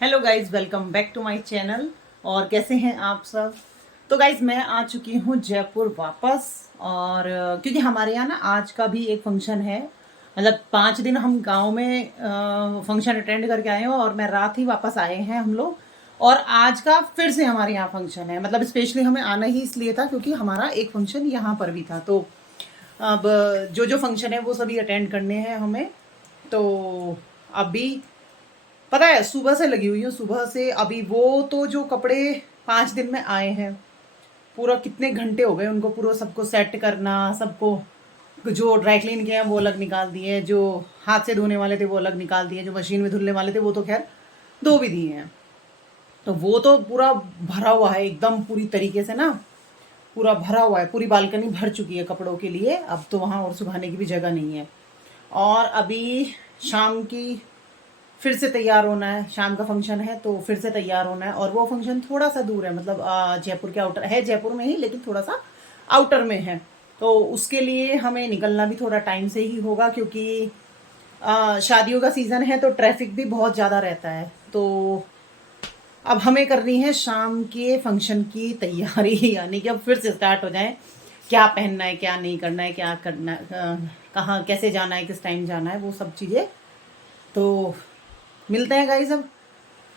Hello guys, welcome back to my channel. और कैसे हैं आप सब। तो गाइज मैं आ चुकी हूँ जयपुर वापस। और क्योंकि हमारे यहाँ ना आज का भी एक फंक्शन है। मतलब 5 दिन हम गांव में फंक्शन अटेंड करके आए हैं और मैं रात ही वापस आए हैं हम लोग। और आज का फिर से हमारे यहाँ फंक्शन है। मतलब स्पेशली हमें आना ही इसलिए था क्योंकि हमारा एक फंक्शन यहाँ पर भी था। तो अब जो जो फंक्शन है वो सभी अटेंड करने हैं हमें। तो अभी पता है सुबह से लगी हुई हूँ। सुबह से अभी वो तो जो कपड़े 5 दिन में आए हैं, पूरा कितने घंटे हो गए उनको पूरा सबको सेट करना। सबको जो ड्राई क्लीन किए हैं वो अलग निकाल दिए, जो हाथ से धोने वाले थे वो अलग निकाल दिए, जो मशीन में धुलने वाले थे वो तो खैर धो भी दिए हैं। तो वो तो पूरा भरा हुआ है एकदम पूरी तरीके से ना। पूरा भरा हुआ है, पूरी बालकनी भर चुकी है कपड़ों के लिए। अब तो वहाँ और सुखाने की भी जगह नहीं है। और अभी शाम की फिर से तैयार होना है। शाम का फंक्शन है तो फिर से तैयार होना है। और वो फंक्शन थोड़ा सा दूर है, मतलब जयपुर के आउटर है, जयपुर में ही लेकिन थोड़ा सा आउटर में है। तो उसके लिए हमें निकलना भी थोड़ा टाइम से ही होगा क्योंकि शादियों का सीज़न है तो ट्रैफिक भी बहुत ज़्यादा रहता है। तो अब हमें करनी है शाम के फंक्शन की तैयारी यानी कि अब फिर से स्टार्ट हो जाए। क्या पहनना है, क्या नहीं करना है, क्या करना, कहाँ कैसे जाना है, किस टाइम जाना है, वो सब चीज़ें। तो मिलते हैं गाइस अब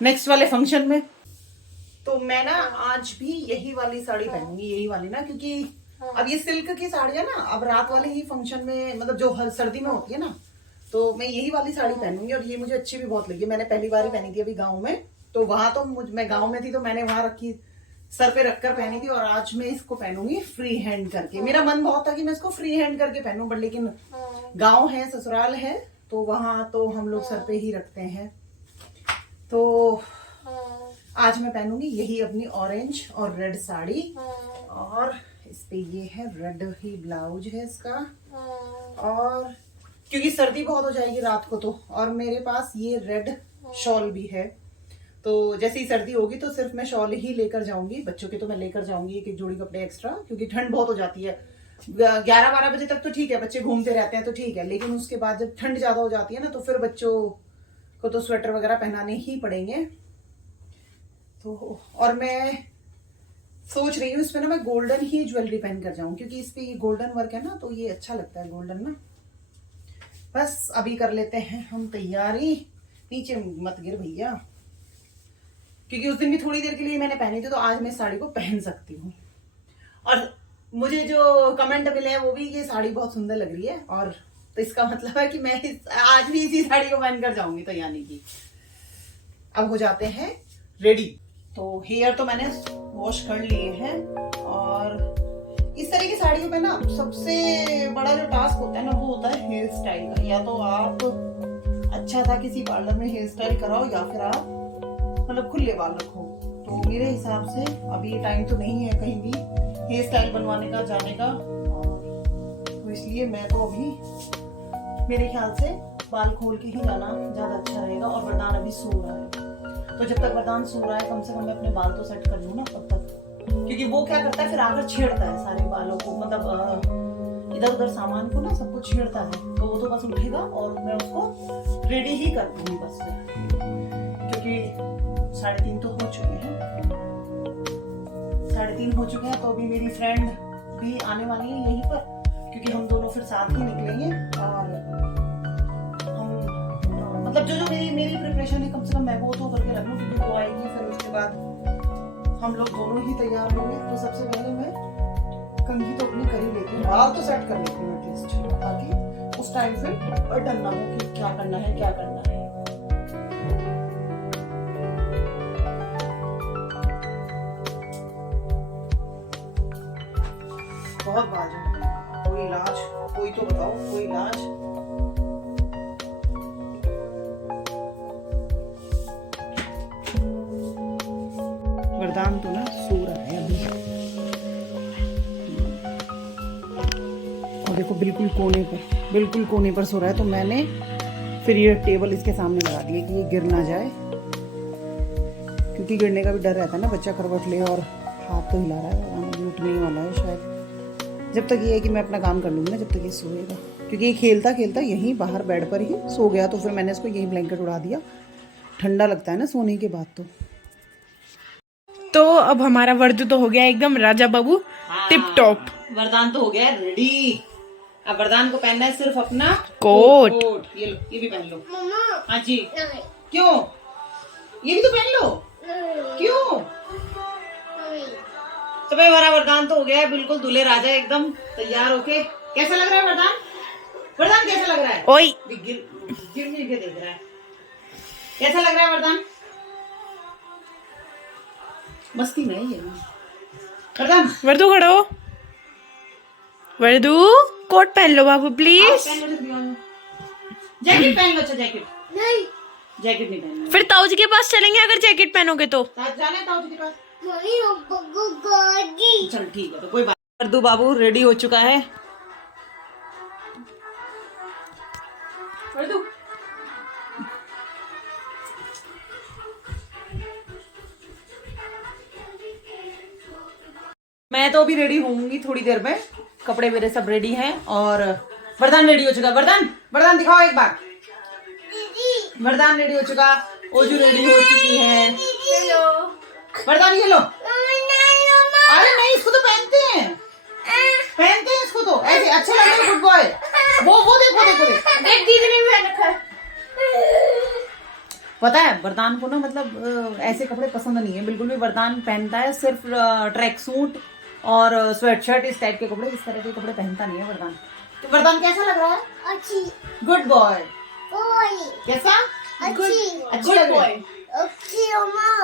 नेक्स्ट वाले फंक्शन में। तो मैं ना आज भी यही वाली साड़ी पहनूंगी, यही वाली ना, क्योंकि अब ये सिल्क की साड़ियाँ ना अब रात वाले ही फंक्शन में, मतलब जो हर सर्दी में होती है ना, तो मैं यही वाली साड़ी पहनूंगी। और ये मुझे अच्छी भी बहुत लगी। मैंने पहली बार ही पहनी थी अभी गाँव में। तो वहां तो मैं गाँव में थी तो मैंने वहां रखी, सर पे रखकर पहनी थी। और आज मैं इसको पहनूंगी फ्री हैंड करके। मेरा मन बहुत था कि मैं इसको फ्री हैंड करके पहनूं, बट लेकिन गाँव है, ससुराल है, तो वहां तो हम लोग सर पे ही रखते हैं। तो आज मैं पहनूंगी यही अपनी ऑरेंज और रेड साड़ी। और इस पे ये है रेड ही ब्लाउज है इसका। और क्योंकि सर्दी बहुत हो जाएगी रात को तो, और मेरे पास ये रेड शॉल भी है। तो जैसे ही सर्दी होगी तो सिर्फ मैं शॉल ही लेकर जाऊंगी। बच्चों के तो मैं लेकर जाऊंगी एक एक जोड़ी कपड़े एक्स्ट्रा, क्योंकि ठंड बहुत हो जाती है। 11-12 बजे तक तो ठीक है, बच्चे घूमते रहते हैं तो ठीक है, लेकिन उसके बाद जब ठंड ज्यादा हो जाती है ना तो फिर बच्चों को तो स्वेटर वगैरह पहनाने ही पड़ेंगे। तो और मैं सोच रही हूँ इसमें ना मैं गोल्डन ही ज्वेलरी पहन कर जाऊं, क्योंकि इस पे ये गोल्डन वर्क है ना, तो ये अच्छा लगता है गोल्डन ना। बस अभी कर लेते हैं हम तैयारी। नीचे मत गिर भैया, क्योंकि उस दिन भी थोड़ी देर के लिए मैंने पहनी थी, तो आज मैं साड़ी को पहन सकती हूँ। और मुझे जो कमेंट मिले हैं वो भी ये साड़ी बहुत सुंदर लग रही है। और तो इसका मतलब है कि मैं आज भी इसी साड़ी को पहन कर जाऊंगी। तो यानी कि अब हो जाते हैं रेडी। तो हेयर तो मैंने वॉश कर लिए हैं। और इस तरह की साड़ियों में ना सबसे बड़ा जो टास्क होता है ना वो होता है हेयर स्टाइल का। या तो आप अच्छा सा किसी पार्लर में हेयर स्टाइल कराओ, या फिर आप मतलब खुले बाल रखो। तो मेरे हिसाब से अभी टाइम तो नहीं है कहीं भी हेयर स्टाइल बनवाने का, जाने का। और तो इसलिए मैं तो अभी मेरे ख्याल से बाल खोल के ही जाना ज्यादा अच्छा रहेगा। और वरदान अभी सो रहा है, तो जब तक वरदान सो रहा है कम से कम मैं अपने बाल तो सेट कर लूँ ना तब तक। क्योंकि वो क्या करता है फिर आकर छेड़ता है सारे बालों को, मतलब इधर उधर सामान को ना सब कुछ छेड़ता है। तो वो तो बस उठेगा और मैं उसको रेडी ही कर दूंगी बस फिर। क्योंकि 3:30 तो हो चुके हैं, 3:30 हो चुके हैं। तो अभी मेरी फ्रेंड भी आने वाली है यहीं पर, क्योंकि हम दोनों फिर साथ ही निकलेंगे। और हम मतलब जो जो मेरी प्रिपरेशन है कम से कम मैं वो तो करके रख लूँ, क्योंकि वो आएगी फिर उसके बाद हम लोग दोनों ही तैयार होंगे। तो सबसे पहले मैं कंघी तो अपनी कर ही लेती हूँ, बाल तो सेट कर लेती हूँ एटलीस्ट, ताकि उस टाइम फिर डर ना हो कि क्या करना है क्या करना है। बहुत बाज है, कोई इलाज, कोई तो बताओ कोई इलाज। वरदान तो ना सो रहा है अभी। और देखो बिल्कुल कोने पर सो रहा है। तो मैंने फिर ये टेबल इसके सामने लगा दिया कि ये गिर ना जाए, क्योंकि गिरने का भी डर रहता है ना, बच्चा करवट ले। और हाथ तो हिला रहा है, अभी उठने ही वाला है शायद। जब तक ये है कि मैं अपना काम कर लूँगी ना, जब तक ये सोएगा। क्योंकि ये खेलता खेलता यहीं बाहर बेड पर ही सो गया, तो फिर मैंने इसको यहीं ब्लैंकेट उड़ा दिया ठंडा लगता है ना सोने के बाद तो अब हमारा वर्दू तो हो गया एकदम राजा बाबू टिप टॉप। वरदान तो हो गया रेडी। अब वरदान को पहनना है सिर्फ अपना कोट। ये लो, ये भी पहन लो। हाँ जी। क्यों? ये भी तो पहन लो। क्यों? तो भाई हमारा वरदान तो हो गया है बिल्कुल दूल्हे राजा एकदम तैयार होके। कैसा लग रहा है वरदान? वरदान कैसा लग रहा है? ओए गिर के देख रहा है। कैसा लग रहा है वरदान? मस्ती में ये वरदान। वर्दू खड़ो। वर्दू कोट पहन लो बाबू प्लीज। जैकेट पहन लो। अच्छा जैकेट नहीं, जैकेट नहीं पहनना। फिर ताऊ जी के पास चलेंगे अगर जैकेट पहनोगे तो। जाना है ताऊ जी के पास? चल ठीक है तो कोई बात। वर्दू बाबू रेडी हो चुका है। वर्दू मैं तो अभी रेडी होंगी थोड़ी देर में। कपड़े मेरे सब रेडी हैं और वरदान रेडी हो चुका। वरदान वरदान दिखाओ एक बार। वरदान रेडी हो चुका। ओजू रेडी हो चुकी है। वरदान ये लो। अरे नहीं इसको तो पहनते हैं इसको तो ऐसे अच्छे लग रहे। Good boy. वो देखो देख दीदी ने भी पहन रखा है। पता है वरदान को ना मतलब ऐसे कपड़े पसंद नहीं है बिल्कुल भी। वरदान पहनता है सिर्फ ट्रैक सूट और स्वेटशर्ट इस टाइप के कपड़े। इस तरह के कपड़े पहनता नहीं है वरदान। तो वरदान कैसा लग रहा है? अच्छी। Good boy. कैसा? अच्छी लग रही है।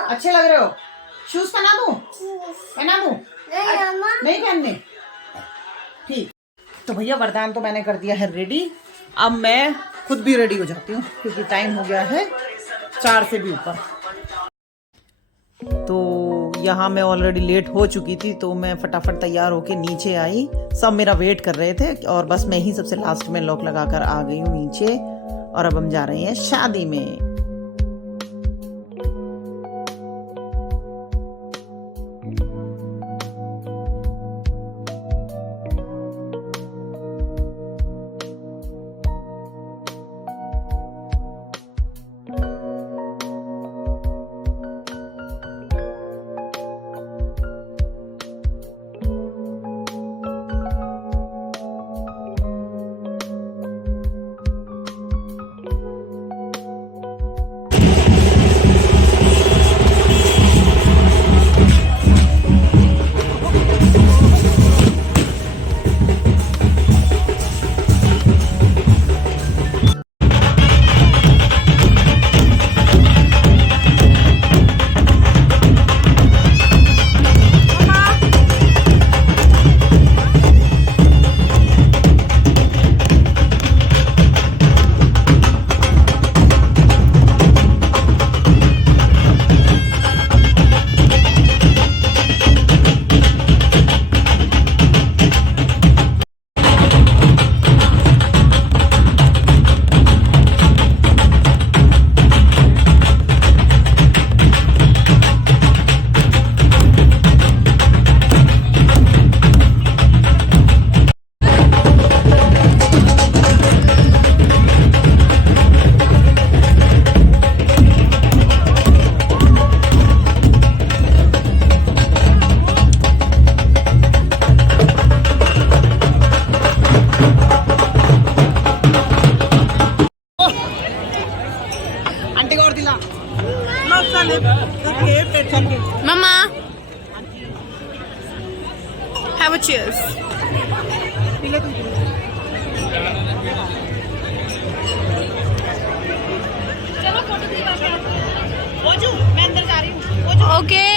अच्छे लग रहे हो। शूज पहना दूं? नहीं पहनने? ठीक। तो भैया वरदान तो मैंने कर दिया है रेडी। अब मैं खुद भी रेडी हो जाती हूँ क्योंकि टाइम हो गया है 4 से भी ऊपर। तो यहाँ मैं ऑलरेडी लेट हो चुकी थी तो मैं फटाफट तैयार होके नीचे आई। सब मेरा वेट कर रहे थे और बस मैं ही सबसे लास्ट में लॉक लगाकर आ गई हूँ नीचे। और अब हम जा रहे हैं शादी में। Mama, have a cheers. Okay.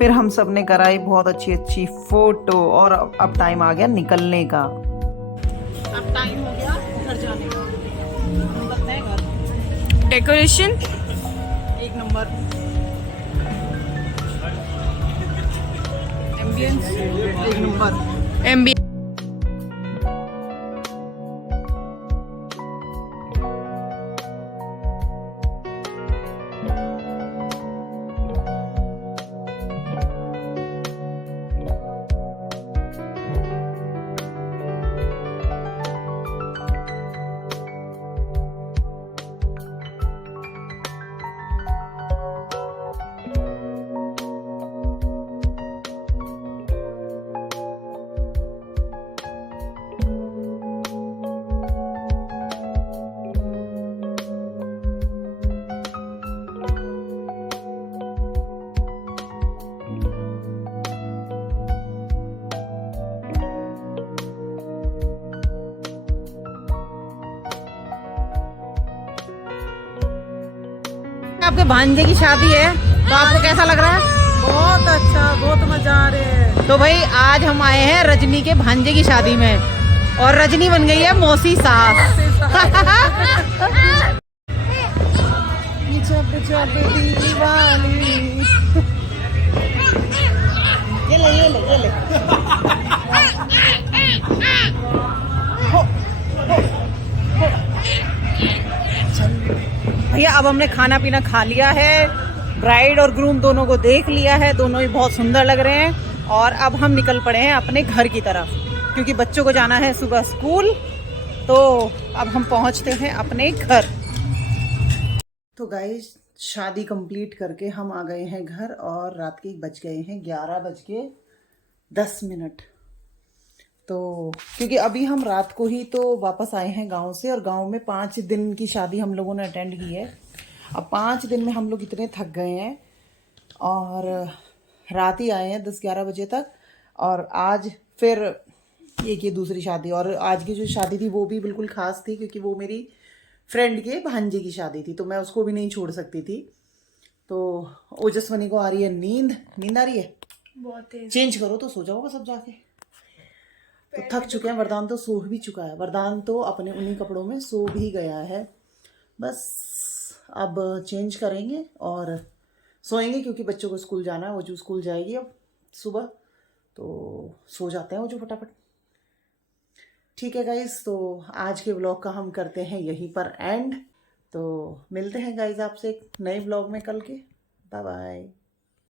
फिर हम सब ने कराई बहुत अच्छी अच्छी फोटो और अब टाइम आ गया निकलने का। अब टाइम हो गया घर जाने का। हम लगते हैं घर। डेकोरेशन एक नंबर, एम्बियंस एक नंबर। एमबी आपके भांजे की शादी है तो आपको कैसा लग रहा है? बहुत अच्छा, बहुत मजा आ रहे हैं। तो भाई आज हम आए हैं रजनी के भांजे की शादी में और रजनी बन गई है मौसी सास। जब जब दीवानी ये ले भैया अब हमने खाना पीना खा लिया है, ब्राइड और ग्रूम दोनों को देख लिया है, दोनों ही बहुत सुंदर लग रहे हैं और अब हम निकल पड़े हैं अपने घर की तरफ क्योंकि बच्चों को जाना है सुबह स्कूल। तो अब हम पहुंचते हैं अपने घर। तो गाइस शादी कंप्लीट करके हम आ गए हैं घर और रात के बज गए हैं 11:10। तो क्योंकि अभी हम रात को ही तो वापस आए हैं गांव से और गांव में 5 दिन की शादी हम लोगों ने अटेंड की है। अब 5 दिन में हम लोग इतने थक गए हैं और रात ही आए हैं 10-11 बजे तक और आज फिर ये दूसरी शादी। और आज की जो शादी थी वो भी बिल्कुल ख़ास थी क्योंकि वो मेरी फ्रेंड के भांजे की शादी थी तो मैं उसको भी नहीं छोड़ सकती थी। तो ओजस्वनी को आ रही है नींद आ रही है बहुत तेज। चेंज करो तो सो जाओगा सब जाके। तो थक चुके हैं, वरदान तो सो भी चुका है, वरदान तो अपने उन्हीं कपड़ों में सो भी गया है। बस अब चेंज करेंगे और सोएंगे क्योंकि बच्चों को स्कूल जाना है। वो जो स्कूल जाएगी अब सुबह तो सो जाते हैं वो जो फटाफट। ठीक है गाइज, तो आज के व्लॉग का हम करते हैं यहीं पर एंड। तो मिलते हैं गाइज आपसे एक नए व्लॉग में कल के। Bye bye.